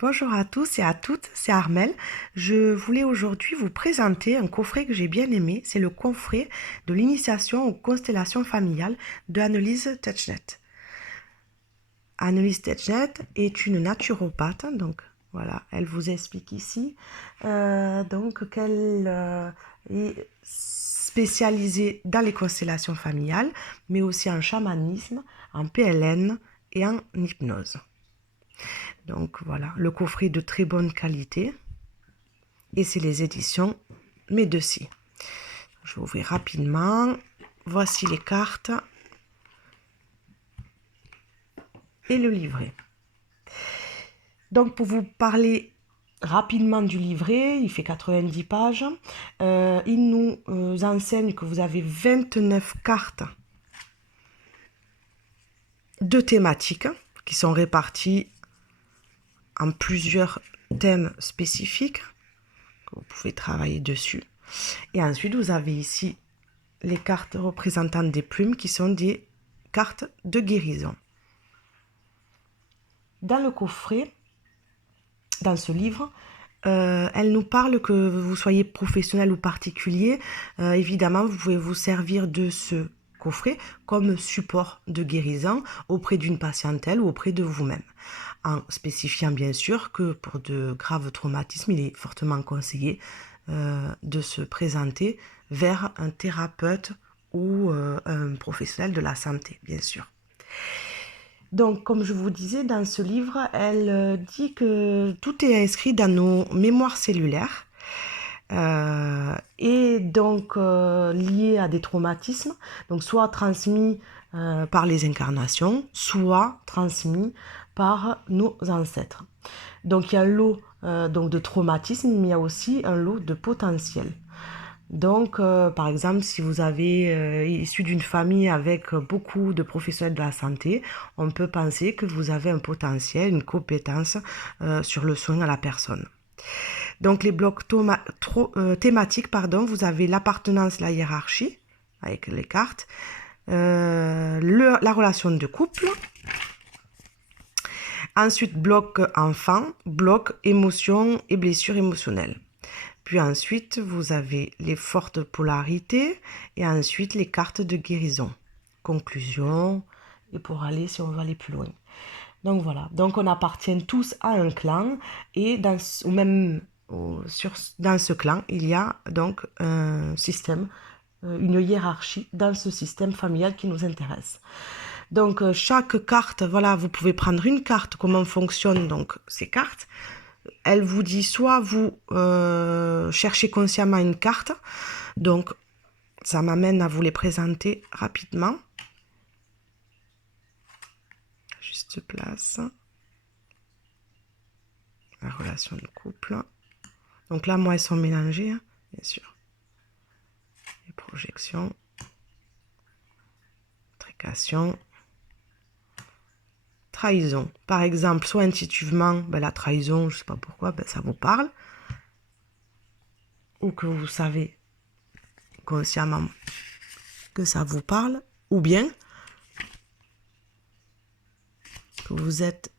Bonjour à tous et à toutes, c'est Armelle. Je voulais aujourd'hui vous présenter un coffret que j'ai bien aimé. C'est le coffret de l'initiation aux constellations familiales de Annelise Tetschnet. Annelise Tetschnet est une naturopathe, donc voilà, elle vous explique ici donc qu'elle est spécialisée dans les constellations familiales, mais aussi en chamanisme, en PLN et en hypnose. Donc voilà, le coffret est de très bonne qualité et c'est les éditions Médeci. Je vais ouvrir rapidement. Voici les cartes et le livret. Donc pour vous parler rapidement du livret, il fait 90 pages. Il nous enseigne que vous avez 29 cartes de thématiques qui sont réparties en plusieurs thèmes spécifiques. Vous pouvez travailler dessus. Et ensuite, vous avez ici les cartes représentant des plumes qui sont des cartes de guérison. Dans le coffret, dans ce livre, elle nous parle que vous soyez professionnel ou particulier. Évidemment, vous pouvez vous servir de ce coffret comme support de guérison auprès d'une patientèle ou auprès de vous-même. En spécifiant bien sûr que pour de graves traumatismes, il est fortement conseillé de se présenter vers un thérapeute ou un professionnel de la santé, bien sûr. Donc, comme je vous disais, dans ce livre, elle dit que tout est inscrit dans nos mémoires cellulaires et donc lié à des traumatismes, donc soit transmis par les incarnations, soit transmis par nos ancêtres. Donc il y a un lot donc de traumatisme, mais il y a aussi un lot de potentiel. Donc, par exemple, si vous avez issu d'une famille avec beaucoup de professionnels de la santé, on peut penser que vous avez un potentiel, une compétence sur le soin à la personne. Donc, les blocs thématiques, vous avez l'appartenance, la hiérarchie, avec les cartes, la relation de couple. Ensuite, bloc enfant, bloc émotion et blessures émotionnelles. Puis ensuite, vous avez les fortes polarités et ensuite les cartes de guérison. Conclusion, et pour aller, si on veut aller plus loin. Donc voilà, donc on appartient tous à un clan et dans ce clan, il y a donc un système, une hiérarchie dans ce système familial qui nous intéresse. Donc chaque carte, voilà, vous pouvez prendre une carte, comment fonctionnent donc ces cartes. Elle vous dit soit vous cherchez consciemment une carte, donc ça m'amène à vous les présenter rapidement. Juste place. La relation de couple. Donc là, moi, elles sont mélangées, hein, bien sûr. Les projections. Trécation. Trahison. Par exemple, soit intuitivement, la trahison, je ne sais pas pourquoi, ça vous parle. Ou que vous savez consciemment que ça vous parle. Ou bien que vous êtes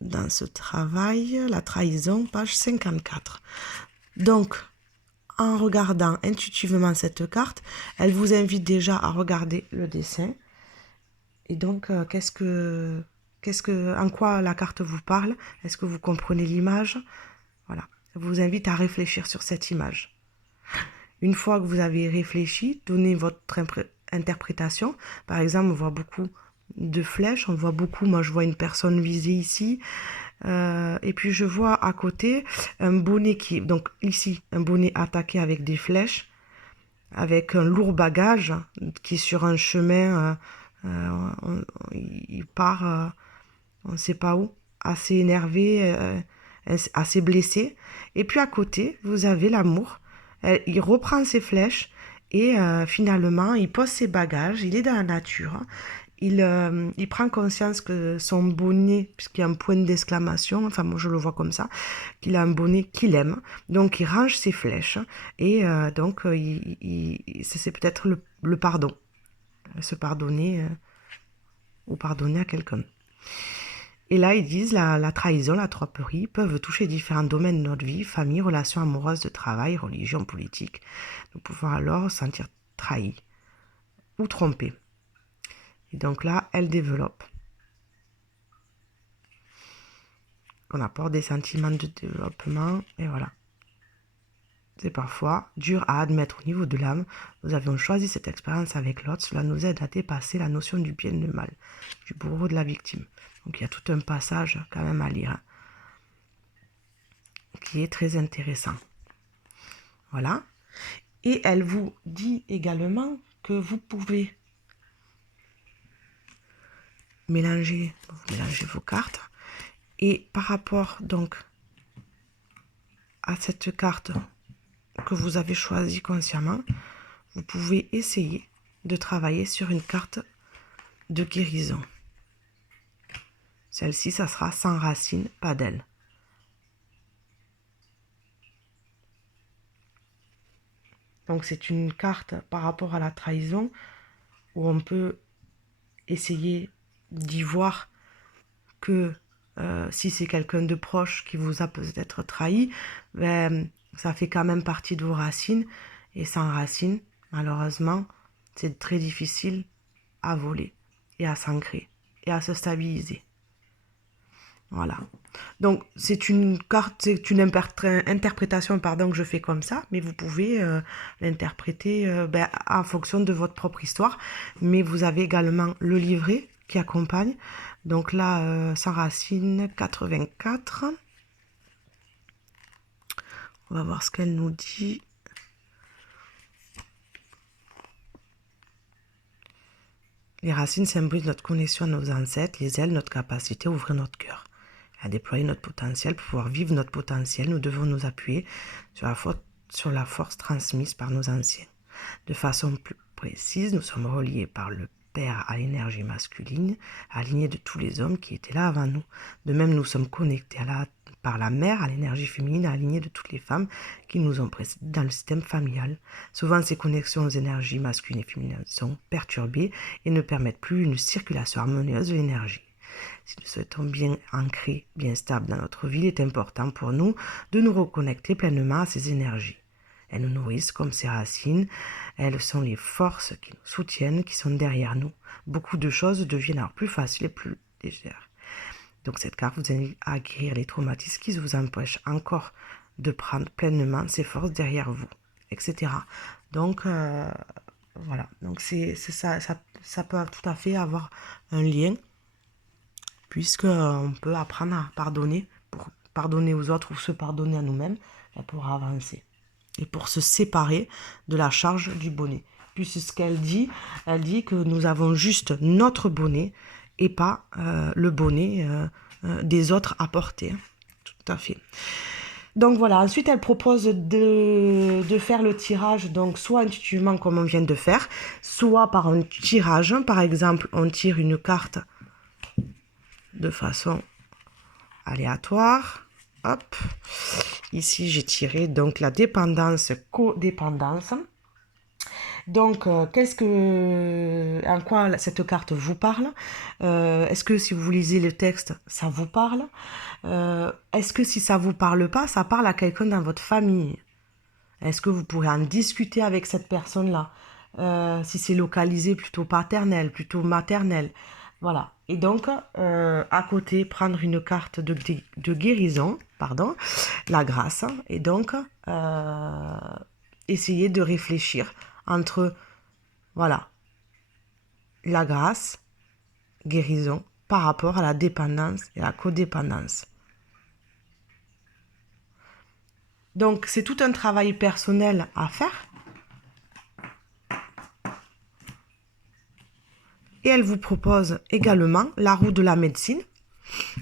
dans ce travail, la trahison, page 54. Donc, en regardant intuitivement cette carte, elle vous invite déjà à regarder le dessin. Et donc, en quoi la carte vous parle? Est-ce que vous comprenez l'image? Voilà. Elle vous invite à réfléchir sur cette image. Une fois que vous avez réfléchi, donnez votre interprétation. Par exemple, on voit beaucoup de flèches, on voit beaucoup, moi je vois une personne visée ici, et puis je vois à côté un bonnet donc ici, un bonnet attaqué avec des flèches, avec un lourd bagage qui est sur un chemin, il part, on ne sait pas où, assez énervé, assez blessé. Et puis à côté, vous avez l'amour. Il reprend ses flèches et finalement, il pose ses bagages, il est dans la nature. Il prend conscience que son bonnet, puisqu'il y a un point d'exclamation, enfin moi je le vois comme ça, qu'il a un bonnet qu'il aime. Donc il range ses flèches et donc c'est peut-être le pardon. Se pardonner ou pardonner à quelqu'un. Et là, ils disent la trahison, la tromperie peuvent toucher différents domaines de notre vie, famille, relations amoureuses, de travail, religion, politique. Nous pouvons alors sentir trahis ou trompés. Et donc là, elle développe. On apporte des sentiments de développement et voilà. C'est parfois dur à admettre au niveau de l'âme. Nous avions choisi cette expérience avec l'autre. Cela nous aide à dépasser la notion du bien et du mal, du bourreau, de la victime. Donc il y a tout un passage quand même à lire, hein, qui est très intéressant. Voilà. Et elle vous dit également que vous pouvez mélanger vos cartes. Et par rapport donc à cette carte que vous avez choisie consciemment, vous pouvez essayer de travailler sur une carte de guérison. Celle-ci, ça sera sans racine, pas d'aile. Donc c'est une carte par rapport à la trahison où on peut essayer d'y voir que si c'est quelqu'un de proche qui vous a peut-être trahi, ben, ça fait quand même partie de vos racines. Et sans racines, malheureusement, c'est très difficile à voler et à s'ancrer et à se stabiliser. Voilà. Donc, c'est une carte, c'est une interprétation que je fais comme ça, mais vous pouvez l'interpréter en fonction de votre propre histoire. Mais vous avez également le livret qui accompagne. Donc là, sans racine 84. On va voir ce qu'elle nous dit. Les racines symbolisent notre connexion à nos ancêtres, les ailes, notre capacité à ouvrir notre cœur, à déployer notre potentiel. Pour pouvoir vivre notre potentiel, nous devons nous appuyer sur la force transmise par nos anciens. De façon plus précise, nous sommes reliés par le Père à l'énergie masculine, alignée de tous les hommes qui étaient là avant nous. De même, nous sommes connectés par la Mère à l'énergie féminine, alignée de toutes les femmes qui nous ont précédés dans le système familial. Souvent, ces connexions aux énergies masculines et féminines sont perturbées et ne permettent plus une circulation harmonieuse de l'énergie. Si nous souhaitons bien ancrer, bien stable dans notre vie, il est important pour nous de nous reconnecter pleinement à ces énergies. Elles nous nourrissent comme ces racines. Elles sont les forces qui nous soutiennent, qui sont derrière nous. Beaucoup de choses deviennent alors plus faciles et plus légères. Donc cette carte vous aide à guérir les traumatismes qui vous empêchent encore de prendre pleinement ces forces derrière vous, etc. Donc voilà. Donc c'est ça, ça peut tout à fait avoir un lien, puisqu'on peut apprendre à pardonner, pour pardonner aux autres ou se pardonner à nous-mêmes, pour avancer. Et pour se séparer de la charge du bonnet. Puis c'est ce qu'elle dit, elle dit que nous avons juste notre bonnet et pas le bonnet des autres à porter. Tout à fait. Donc voilà, ensuite elle propose de faire le tirage, donc soit intuitivement comme on vient de faire, soit par un tirage. Par exemple, on tire une carte de façon aléatoire. Hop, ici j'ai tiré donc la dépendance, codépendance. Donc, en quoi cette carte vous parle? Est-ce que si vous lisez le texte, ça vous parle? Est-ce que si ça vous parle pas, ça parle à quelqu'un dans votre famille? Est-ce que vous pourrez en discuter avec cette personne-là? Si c'est localisé plutôt paternel, plutôt maternel. Voilà. Et donc, à côté, prendre une carte de guérison, pardon, la grâce. Et donc, essayer de réfléchir entre, voilà, la grâce, guérison, par rapport à la dépendance et la codépendance. Donc, c'est tout un travail personnel à faire. Et elle vous propose également la roue de la médecine.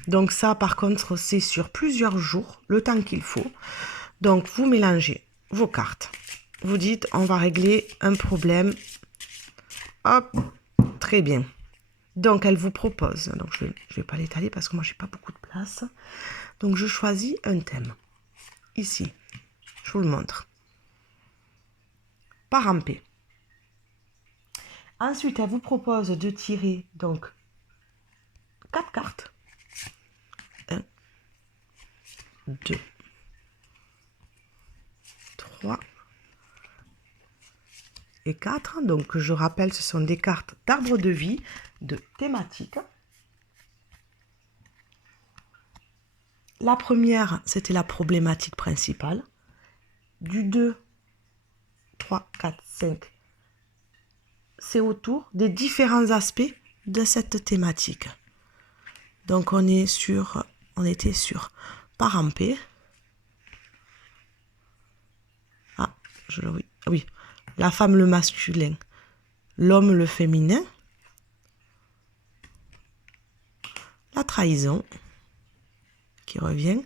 Donc ça, par contre, c'est sur plusieurs jours, le temps qu'il faut. Donc, vous mélangez vos cartes. Vous dites, on va régler un problème. Hop, très bien. Donc, elle vous propose. Donc, je ne vais pas l'étaler parce que moi, je n'ai pas beaucoup de place. Donc, je choisis un thème. Ici, je vous le montre. Part en paix. Ensuite, elle vous propose de tirer donc 4 cartes. 2, 3 et 4. Donc, je rappelle, ce sont des cartes d'arbre de vie, de thématique. La première, c'était la problématique principale. Du 2, 3, 4, 5, c'est autour des différents aspects de cette thématique. Donc, on était sur parent P. Ah, oui. La femme, le masculin. L'homme, le féminin. La trahison qui revient.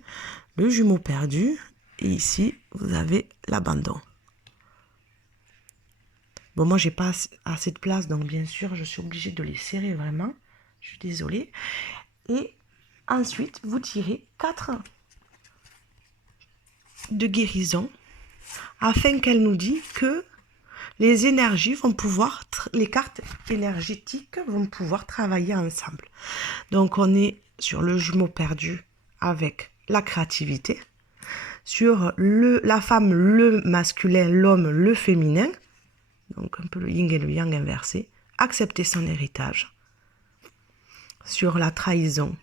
Le jumeau perdu. Et ici, vous avez l'abandon. Bon, moi, j'ai pas assez de place, donc bien sûr, je suis obligée de les serrer vraiment. Je suis désolée. Et ensuite, vous tirez 4 de guérison afin qu'elle nous dise que les énergies vont pouvoir, les cartes énergétiques vont pouvoir travailler ensemble. Donc, on est sur le jumeau perdu avec la créativité, sur la femme, le masculin, l'homme, le féminin, donc un peu le yin et le yang inversé, accepter son héritage, sur la trahison,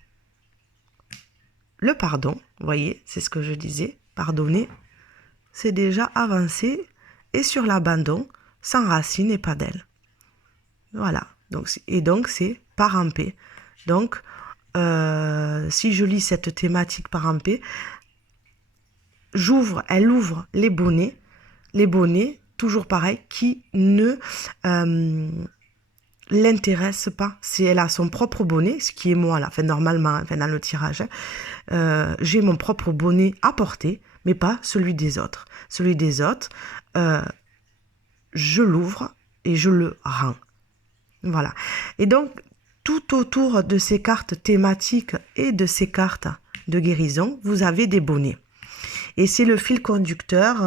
le pardon, vous voyez, c'est ce que je disais, pardonner, c'est déjà avancé, et sur l'abandon, sans racine et pas d'aile. Voilà, donc c'est parent P. Donc, si je lis cette thématique parent P, elle ouvre les bonnets, toujours pareil, qui ne l'intéresse pas. Si elle a son propre bonnet, ce qui est moi là, enfin normalement, dans le tirage, j'ai mon propre bonnet à porter, mais pas celui des autres. Celui des autres, je l'ouvre et je le rends. Voilà. Et donc, tout autour de ces cartes thématiques et de ces cartes de guérison, vous avez des bonnets. Et c'est le fil conducteur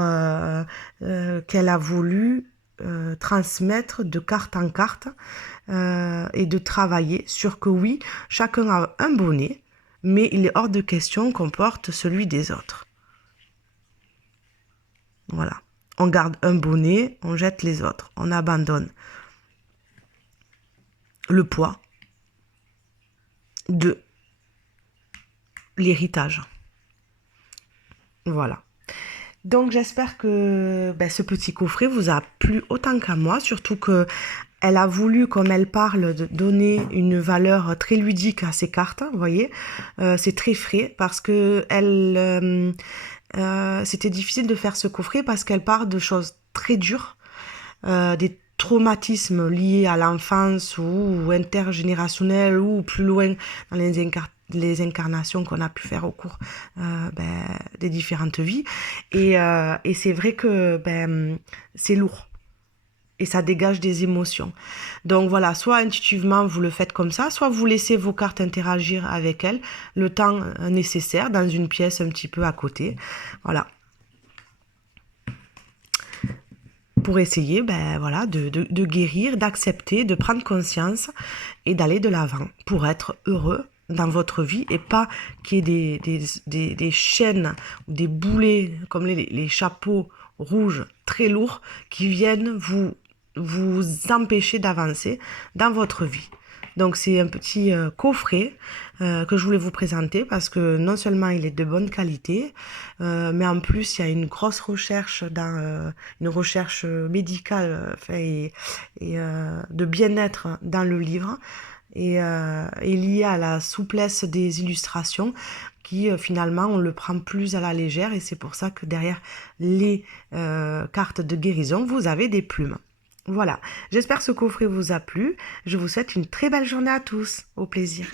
qu'elle a voulu transmettre de carte en carte et de travailler sur que oui, chacun a un bonnet, mais il est hors de question qu'on porte celui des autres. Voilà. On garde un bonnet, on jette les autres, on abandonne le poids de l'héritage. Voilà. Donc j'espère que ce petit coffret vous a plu autant qu'à moi, surtout que elle a voulu, comme elle parle, de donner une valeur très ludique à ces cartes, vous voyez. C'est très frais parce que c'était difficile de faire ce coffret parce qu'elle parle de choses très dures, des traumatismes liés à l'enfance ou intergénérationnels ou plus loin dans les incarnations qu'on a pu faire au cours des différentes vies. Et c'est vrai que c'est lourd. Et ça dégage des émotions. Donc voilà, soit intuitivement vous le faites comme ça, soit vous laissez vos cartes interagir avec elles le temps nécessaire dans une pièce un petit peu à côté. Voilà. Pour essayer de guérir, d'accepter, de prendre conscience et d'aller de l'avant pour être heureux dans votre vie et pas qu'il y ait des chaînes ou des boulets comme les chapeaux rouges très lourds qui viennent vous empêcher d'avancer dans votre vie. Donc c'est un petit coffret que je voulais vous présenter parce que non seulement il est de bonne qualité, mais en plus il y a une grosse recherche une recherche médicale et de bien-être dans le livre et lié à la souplesse des illustrations qui finalement on le prend plus à la légère et c'est pour ça que derrière les cartes de guérison vous avez des plumes. Voilà, j'espère que ce coffret vous a plu. Je vous souhaite une très belle journée à tous. Au plaisir.